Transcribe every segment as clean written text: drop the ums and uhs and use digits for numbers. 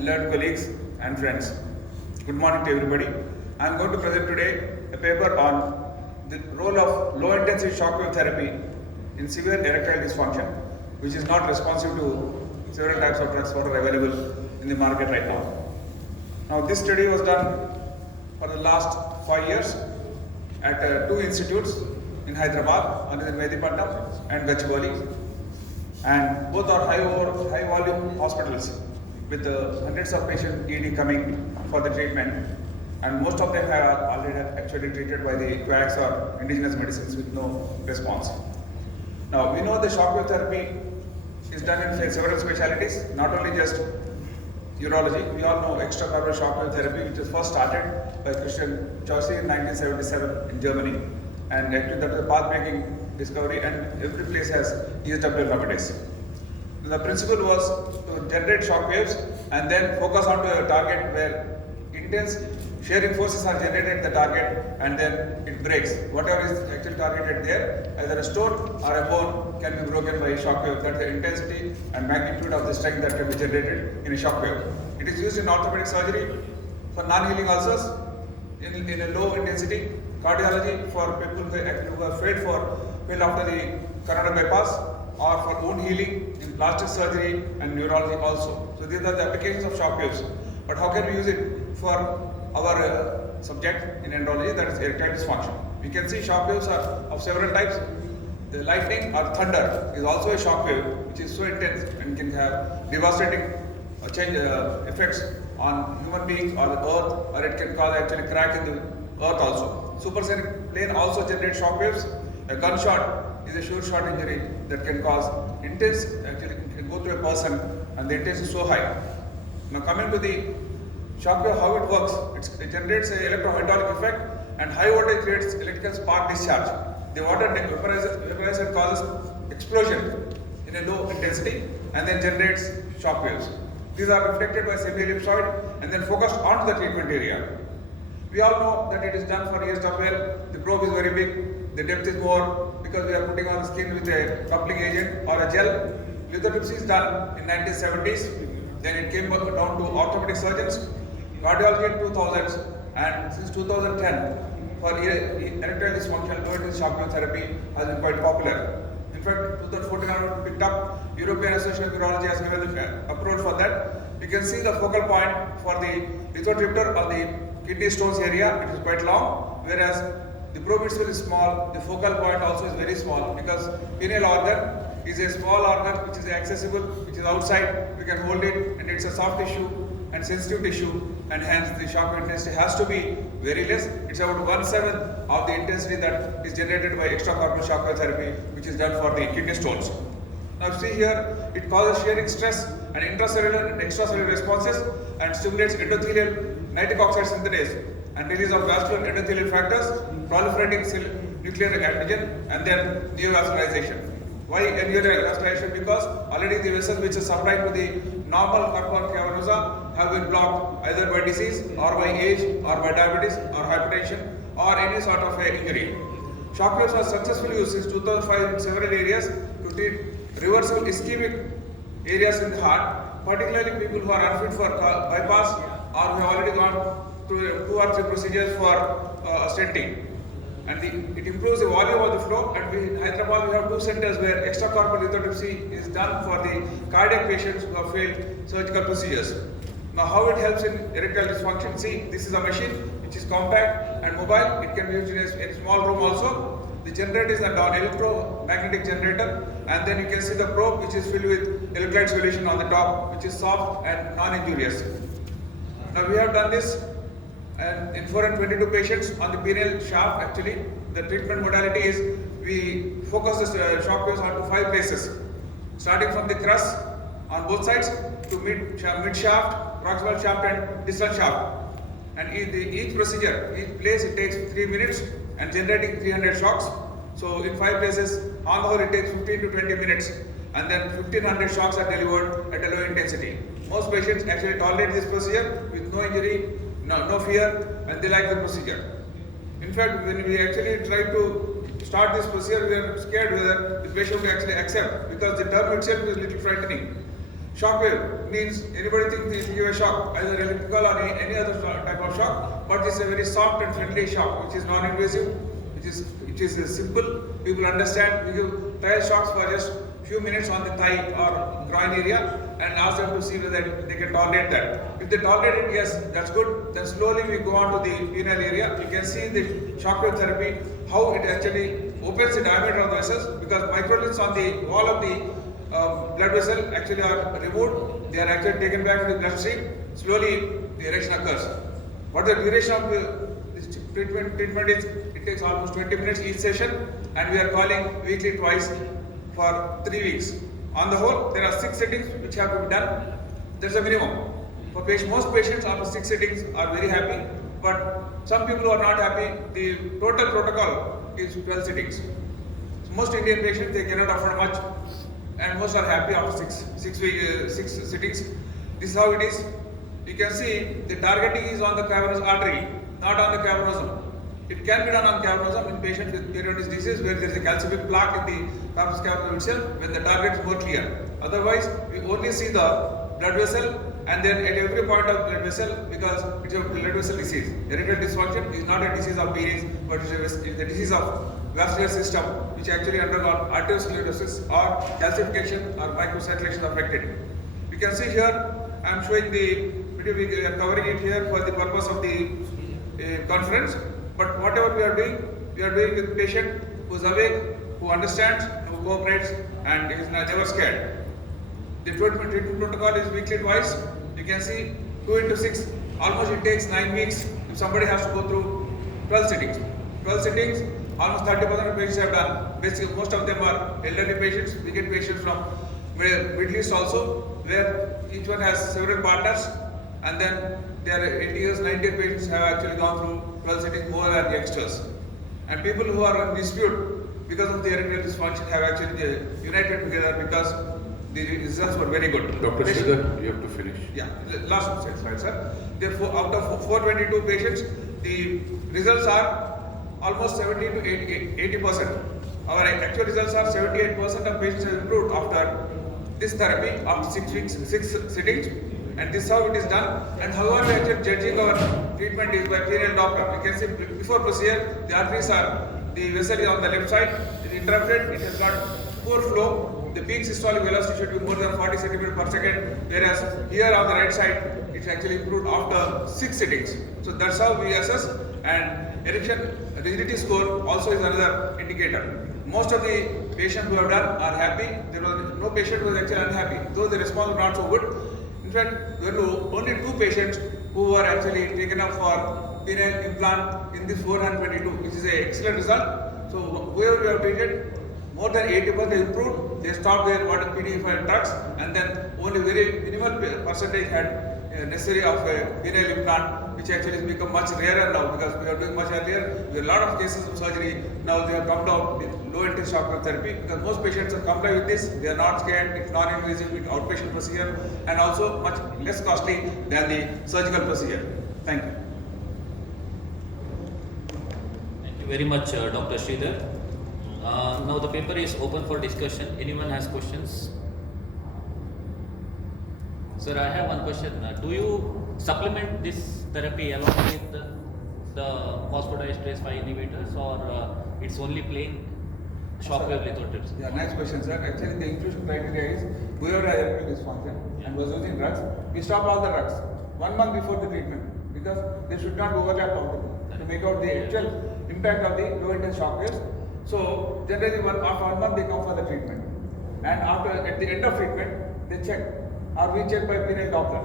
learned colleagues and friends. Good morning to everybody. I am going to present today a paper on the role of low intensity shock wave therapy in severe erectile dysfunction, which is not responsive to several types of drugs that are available in the market right now. Now this study was done for the last 5 years at two institutes in Hyderabad, one is in Medipatnam and Gachibowli, and both are high volume hospitals with hundreds of patients ED coming for the treatment, and most of them have already actually treated by the quacks or indigenous medicines with no response. Now we know the shockwave therapy is done in several specialties, not only just urology. We all know extracorporeal shockwave therapy, which was first started by Christian Chaussy in 1977 in Germany, and actually that was a path-making discovery, and every place has ESW nowadays. The principle was to generate shock waves and then focus onto a target where intense shearing forces are generated at the target, and then it breaks. Whatever is actually targeted there, either a stone or a bone, can be broken by a shock wave. That's the intensity and magnitude of the strength that can be generated in a shock wave. It is used in orthopedic surgery for non-healing ulcers in a low intensity, cardiology for people who have failed after the coronary bypass, or for wound healing in plastic surgery and neurology also. So these are the applications of shock waves. But how can we use it for our subject in endocrinology, that is erectile dysfunction? We can see shock waves are of several types. The lightning or thunder is also a shock wave which is so intense and can have devastating effects on human beings or the earth, or it can cause actually crack in the earth also. Supersonic plane also generates shock waves. A gunshot is a sure shot injury that can cause intense, actually can go through a person, and the intensity is so high. Now coming to the shock wave, how it works, it generates an electrohydraulic effect, and high voltage creates electrical spark discharge. The water vaporizer causes explosion in a low intensity and then generates shock waves. These are reflected by semi-ellipsoid and then focused onto the treatment area. We all know that it is done for ESWL. The probe is very big, the depth is more, because we are putting on the skin with a coupling agent or a gel. Lithotripsy is done in 1970s, then it came down to orthopedic surgeons, cardiology in 2000s, and since 2010 for erectile dysfunction, low intensity shock wave therapy has been quite popular. In fact, 2014 I picked up, European Association of Urology has given the approval for that. You can see the focal point for the lithotripter on the kidney stones area, it is quite long, whereas the probe itself is small. The focal point also is very small, because pineal organ is a small organ which is accessible, which is outside. We can hold it, and it's a soft tissue and sensitive tissue, and hence the shock wave intensity has to be very less. It's about 1/7 of the intensity that is generated by extracorporeal shock wave therapy, which is done for the kidney stones. Now see here, it causes shearing stress and intracellular and extracellular responses, and stimulates endothelial nitric oxide synthase and release of vascular endothelial factors, proliferating nuclear antigen, and then neovascularization. Why neovascularization? Because already the vessels which are supplied to the normal corpora cavernosa have been blocked either by disease or by age or by diabetes or hypertension or any sort of injury. Shock waves are successfully used since 2005 in several areas to treat reversible ischemic areas in the heart, particularly people who are unfit for bypass or who have already gone through 2 or 3 procedures for stenting. And it improves the volume of the flow, and in Hyderabad we have 2 centers where extracorporeal lithotripsy is done for the cardiac patients who have failed surgical procedures. Now how it helps in erectile dysfunction? See, this is a machine which is compact and mobile. It can be used in a small room also. The generator is an electromagnetic generator, and then you can see the probe which is filled with electrolyte solution on the top, which is soft and non-injurious. Now we have done this and in 422 patients on the pineal shaft. Actually, the treatment modality is we focus the shock waves onto 5 places, starting from the crus on both sides to mid shaft, proximal shaft, and distal shaft. And each procedure, each place, it takes 3 minutes and generating 300 shocks. So in 5 places, on the whole it takes 15 to 20 minutes, and then 1500 shocks are delivered at a low intensity. Most patients actually tolerate this procedure with no injury, no fear, and they like the procedure. In fact, when we actually try to start this procedure, we are scared whether the patient will actually accept, because the term itself is a little frightening. Shock wave means anybody thinks it will give a shock, either electrical or any other type of shock, but it's a very soft and friendly shock, which is non-invasive, which is simple. People understand. We give trial shocks for just few minutes on the thigh or groin area and ask them to see whether they can tolerate that. If they tolerate it, yes, that's good. Then slowly we go on to the penile area. You can see the shockwave therapy, how it actually opens the diameter of the vessels, because microliths on the wall of the blood vessel actually are removed. They are actually taken back to the bloodstream. Slowly the erection occurs. What the duration of this treatment is, it takes almost 20 minutes each session, and we are calling weekly twice for 3 weeks. On the whole, there are 6 sittings which have to be done. That's a minimum. For most patients after 6 sittings are very happy, but some people who are not happy, the total protocol is 12 sittings. So most Indian patients, they cannot afford much, and most are happy after 6 sittings. This is how it is. You can see the targeting is on the cavernous artery, not on the cavernosum. It can be done on cavernosum in patients with periodontal disease where there is a calcific plaque in the corpus cavernous itself, when the target is more clear. Otherwise, we only see the blood vessel and then at every point of blood vessel, because it's a blood vessel disease. Erectile dysfunction is not a disease of penis, but it's a disease of vascular system which actually undergone arteriosclerosis or calcification or microcirculation affected. You can see here, I am showing the video, we are covering it here for the purpose of the conference. But whatever we are doing with patient who is awake, who understands, who cooperates, and is never scared. The treatment protocol is weekly twice. You can see 2 into 6. Almost it takes 9 weeks if somebody has to go through 12 sittings. 12 sittings, almost 30% of patients have done. Basically, most of them are elderly patients. We get patients from Middle East also, where each one has several partners, and then their 80 years, 90 years patients have actually gone through 12 sittings more than youngsters. And people who are in dispute because of the erectile dysfunction have actually united together because the results were very good. Dr. Sreedhar, you have to finish. Yeah, last slide, sir. Therefore, out of 422 patients, the results are almost 70 to 80%. Our actual results are 78% of patients have improved after this therapy after 6 weeks, 6 sittings. And this is how it is done. And however we are actually judging our treatment is by penile doctor. You can see before procedure, the arteries are, the vessel is on the left side, it is interrupted, it has got poor flow. The peak systolic velocity should be more than 40 centimeters per second, whereas here on the right side, it's actually improved after 6 sittings. So that's how we assess. And erection rigidity score also is another indicator. Most of the patients who have done are happy. There was no patient who was actually unhappy, though the response was not so good. In fact, there were only 2 patients who were actually taken up for penile implant in this 422, which is an excellent result. So whoever we have treated, more than 80% improved. They stopped their PDE5 drugs, and then only very minimal percentage had necessary of a penile implant, which actually has become much rarer now because we are doing much earlier. There are a lot of cases of surgery. Now they have come down with low intensity shock therapy because most patients have comply with this. They are not scared. It's non-invasive, it's outpatient procedure, and also much less costly than the surgical procedure. Thank you. Thank you very much, Dr. Sreedhar. Now the paper is open for discussion. Anyone has questions? Sir, I have one question. Do you supplement this therapy along with the phosphodiesterase 5 inhibitors, or it's only plain shockwave lithotripsy? Yeah, nice question, sir. Actually, the inclusion criteria is whoever has erectile dysfunction and was using drugs, we stop all the drugs 1 month before the treatment because they should not overlap to make out the actual impact of the low intense shock waves. So generally, after 1 month they come for the treatment, and at the end of treatment they check, or we check by penile doctor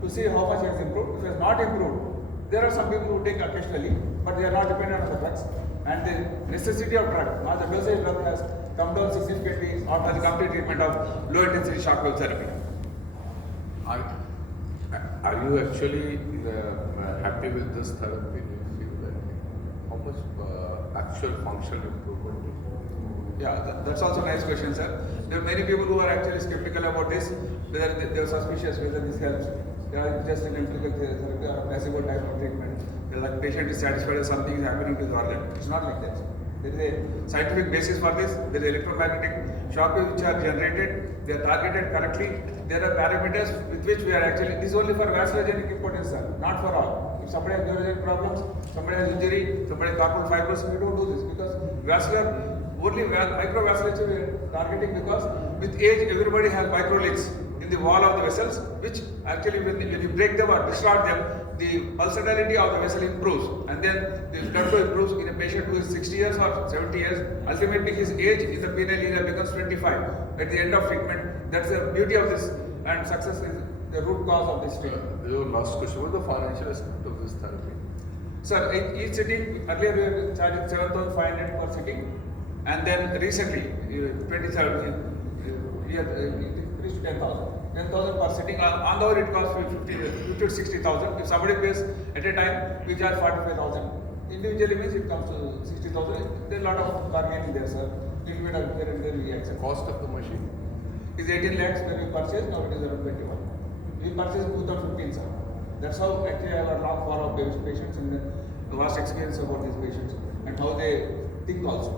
to see how much has improved. If it has not improved, there are some people who take occasionally, but they are not dependent on the drugs, and the necessity of drug, now the dosage drug has come down significantly after the complete treatment of low intensity shock wave therapy. Are you actually happy with this therapy? Do you feel that how much actual functional improvement? Yeah, that's also a nice question, sir. There are many people who are actually skeptical about this, whether they are suspicious whether this helps. They are just an empirical therapy or a placebo type of treatment. The patient is satisfied that something is happening to his organ. It's not like that. There is a scientific basis for this. There is electromagnetic shock waves which are generated. They are targeted correctly. There are parameters with which we are actually. This is only for vasculogenic importance, sir, not for all. If somebody has neurologic problems, somebody has injury, somebody has corporal fibrosis, we don't do this because vascular only microvasculature we are targeting because with age everybody has micro leaks in the wall of the vessels, which actually when you break them or distort them, the pulsatility of the vessel improves, and then the blood flow improves in a patient who is 60 years or 70 years. Ultimately, his age in the penile area becomes 25 at the end of treatment. That's the beauty of this, and success is the root cause of this treatment. Your last question, what is the financial aspect of this therapy? Sir, each sitting, earlier we were charging 7,500 per sitting, and then recently, 2017, it reached 10,000. 10,000 per sitting. On the hour it costs 50 to 60,000. If somebody pays at a time, we charge 45,000. Individually means it comes to 60,000. There is a lot of bargaining there, sir. Little bit of here and there we accept. Cost of the machine? Is 18 lakhs when we purchased, now it is around 21. We purchased 2015, sir. That's how actually I have a long follow-up with patients and the vast experience about these patients and how they think also.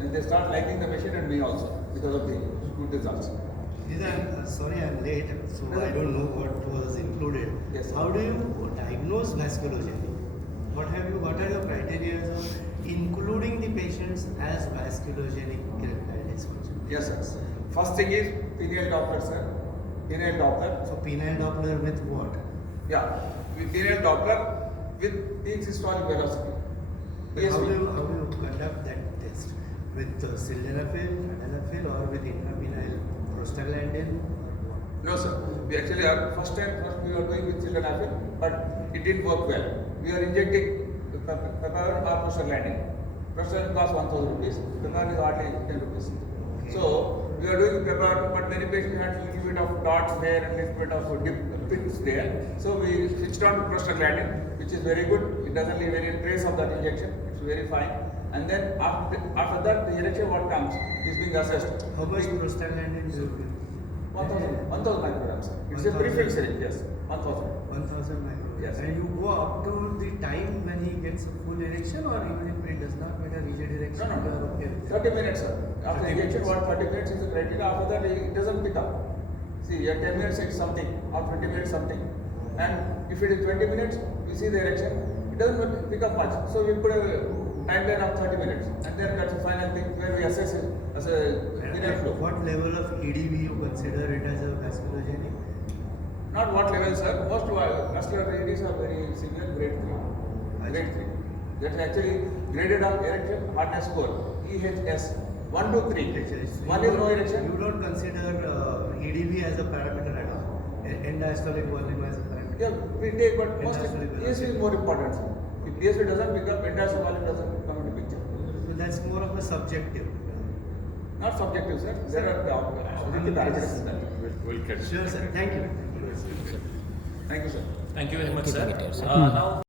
And they start liking the machine and me also because of the good results. Sorry, I'm late, so I don't know what was included. Yes, sir. How do you diagnose vasculogeny? What are your criteria of including the patients as vasculogenic dysfunction? Yes, sir. First thing is penile Doppler, sir. Penile Doppler. So penile Doppler with what? Yeah, with penile Doppler with peak systolic velocity. How do you conduct that test? With sildenafil, tadalafil, or with intrapenile prostaglandin? No, sir. We actually first we were doing with sildenafil, but it didn't work well. We are injecting pepper or prostaglandin. Prostaglandin costs 1,000 rupees. Pepper is hardly 10 rupees. So we are doing pepper, but many patients had a little bit of dots there and a little bit of pins there. So we switched on to prostaglandin, which is very good. It doesn't leave any trace of that injection. It's very fine. And then after that, the erection what comes is being assessed. How much prostaglandin do you give? 1,000 micrograms. It's a 1,000. prefilled syringe, yes. 1,000. 1,000 micrograms. Yes. And you go up to the time when he gets a full erection, or even if it does not get a rigid erection, No. you are okay with it? 30 minutes, sir. After 30 injection, minutes. 30 minutes is the criteria. After that, it doesn't pick up. See, at 10 minutes it's something, or 20 minutes something. And if it is 20 minutes, we see the erection, it doesn't pick up much. So we put a timeline of 30 minutes. And then that's the final thing where we assess it as a And linear at flow. what level of EDV you consider it as a vasculogenic? Not what level, sir. Most vascular EDs are very severe, grade 3. Grade 3. That's actually graded on erection hardness score, EHS. 1 to 3. One is no erection. You don't consider EDV as a parameter at all. End-diastolic volume as a parameter. Yeah, we take, but most End-diastolic PSV is more important, sir. If PSV doesn't pick up, end-diastolic volume doesn't come into picture. So that's more of a subjective. Not subjective, sir. There are objective parameters in that. We'll catch Sure, sir. Thank you. Thank you, sir. Thank you very much, sir. Now.